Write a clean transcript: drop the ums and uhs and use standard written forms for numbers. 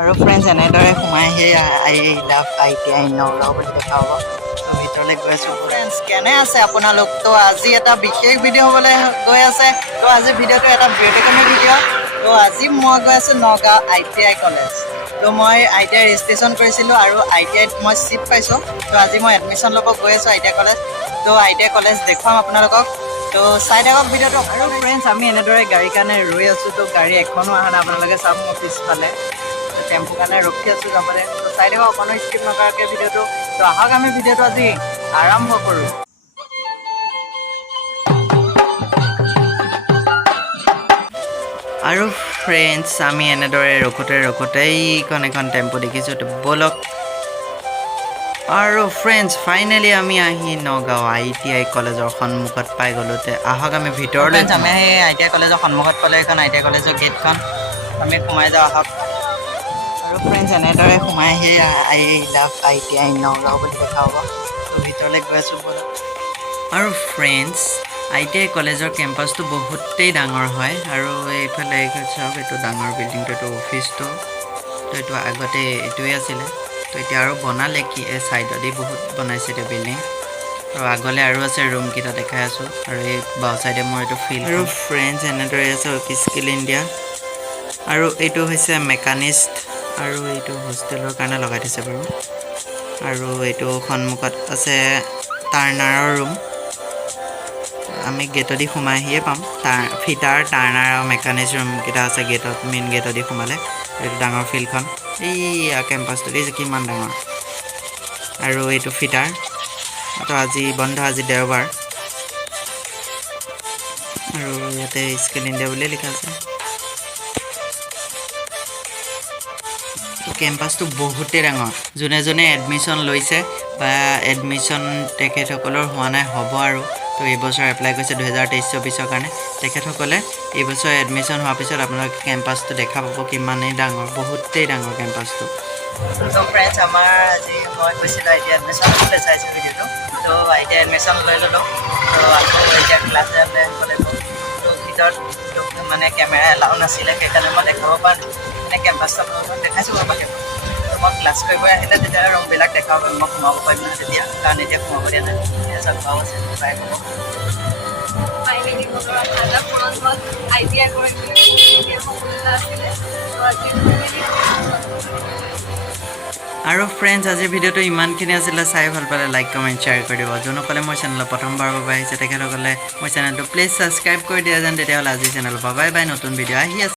আৰু ফ্ৰেণ্ডছ এনেদৰে সোমাই আহি আই লাভ ITI নগাঁও বুলি দেখা হ'ব। তো ভিতৰলৈ গৈ আছোঁ। ফ্ৰেণ্ডছ কেনে আছে আপোনালোক? তো আজি এটা বিশেষ ভিডিঅ' হ'বলৈ গৈ আছে। তো আজি ভিডিঅ'টো এটা ব্যতিক্ৰমী ভিডিঅ'। তো আজি মই গৈ আছোঁ নগাঁও ITI কলেজ। তো মই ITI ৰেজিষ্ট্ৰেশ্যন কৰিছিলোঁ আৰু ITIত মই ছিট পাইছোঁ। তো আজি মই এডমিশ্যন ল'ব গৈ আছোঁ ITI কলেজ। তো ITI কলেজ দেখুৱাম আপোনালোকক। তো চাই থাকক ভিডিঅ'টো। আৰু ফ্ৰেণ্ডছ আমি এনেদৰে গাড়ীৰ কাৰণে ৰৈ আছোঁ। তো গাড়ী এখনো অহা নাই, আপোনালোকে চাওক মোৰ পিছফালে। টেম্পু কাৰণে ৰখি আছোঁ যাবলৈ। তো চাই থাকক অকণো স্কিপ নকৰাকৈ ভিডিঅ'টো। তো আহক আমি ভিডিঅ'টো আজি আৰম্ভ কৰোঁ। আৰু ফ্ৰেণ্ডছ আমি এনেদৰে ৰখোতে এইখন এখন টেম্পু দেখিছোঁ। তো ব'লক। আৰু ফ্ৰেণ্ডছ ফাইনেলি আমি আহি নগাঁও ITI কলেজৰ সন্মুখত পাই গ'লোঁ। আহক আমি ভিতৰলৈ। আমি আহি ITI কলেজৰ সন্মুখত পালে এইখন ITI কলেজৰ গেটখন। আমি সোমাই যাওঁ আহক। আৰু ফ্ৰেণ্ডছ এনেদৰে সোমাই আহি আই লাভ ITI নগাঁও বুলি দেখা হ'ব। তো ভিতৰলৈ গৈ আছোঁ ব'লক। আৰু ফ্ৰেণ্ডছ ITI কলেজৰ কেম্পাছটো বহুতেই ডাঙৰ হয়। আৰু এইফালে চাওক এইটো ডাঙৰ বিল্ডিংটো, এইটো অফিচটো। তো এইটো আগতে এইটোৱে আছিলে। তো এতিয়া আৰু বনালে কি এই ছাইডতেই বহুত বনাইছে এতিয়া বিল্ডিং। আৰু আগলৈ আৰু আছে ৰুমকেইটা দেখাই আছোঁ। আৰু এই বাওঁ ছাইডে মোৰ এইটো ফিল্ড। আৰু ফ্ৰেণ্ডছ এনেদৰে আছে স্কিল ইণ্ডিয়া। আৰু এইটো হৈছে মেকানিষ্ট। আৰু এইটো হোষ্টেলৰ কাৰণে লগাই থৈছে বাৰু। আৰু এইটো সন্মুখত আছে টাৰ্ণাৰৰ ৰুম। আমি গেটেদি সোমাই আহিয়ে পাম। ফিটাৰ টাৰ্ণাৰ আৰু মেকানিষ্ট ৰুমকেইটা আছে গেটত, মেইন গেটেদি সোমালে। এইটো ডাঙৰ ফিল্ডখন, এইয়া কেম্পাছটো দেখিছে কিমান ডাঙৰ। আৰু এইটো ফিটাৰ। তো আজি বন্ধ, আজি দেওবাৰ। আৰু ইয়াতে স্কিল ইণ্ডিয়া বুলিয়ে লিখা আছে। কেম্পাছটো বহুতেই ডাঙৰ। যোনে যোনে এডমিশ্যন লৈছে বা এডমিশ্যন তেখেতসকলৰ হোৱা নাই হ'ব আৰু। তো এইবছৰ এপ্লাই কৰিছে 2023-24 কাৰণে। তেখেতসকলে এইবছৰ এডমিশ্যন হোৱাৰ পিছত আপোনালোকে কেম্পাছটো দেখা পাব কিমানেই ডাঙৰ, বহুতেই ডাঙৰ কেম্পাছটো। তো ফ্ৰেণ্ডছ আমাৰ আজি মই গৈছিলোঁ ITI এডমিশ্যন ল'বলৈ, চাইছোঁ ভিডিঅ'টো। তো ITI এডমিশ্যন লৈ ল'লোঁ। তো আকৌ এতিয়া ক্লাছ যাবলৈ লাগিব। তো ভিতৰত মানে কেমেৰা এলাও নাছিলে, সেইকাৰণে মই দেখাব পৰা নাই। মানে কেম্পাছটো আপোনালোকক দেখাইছোঁ বাৰু বাহিৰৰ পৰা। তো মই ক্লাছ কৰিব আহিলে তেতিয়া ৰুমবিলাক দেখাব পাৰিম, মই সোমাব পাৰিম নহয় তেতিয়া, কাৰণ এতিয়া সোমাব দিয়া নাই। এতিয়া চব পাব আছে ট্ৰাই হ'ব। আৰু ফ্ৰেণ্ডছ আজিৰ ভিডিঅ'টো ইমানখিনি আছিলে। চাই ভাল পালে লাইক কমেণ্ট শ্বেয়াৰ কৰি দিব। যোনসকলে মোৰ চেনেলত প্ৰথমবাৰৰ বাবে আহিছে তেখেতসকলে মোৰ চেনেলটো প্লিজ ছাবস্ক্ৰাইব কৰি দিয়া যেন। তেতিয়াহ'লে আজিৰ চেনেলৰ পৰা বাই বাই, নতুন ভিডিঅ' আহি আছে।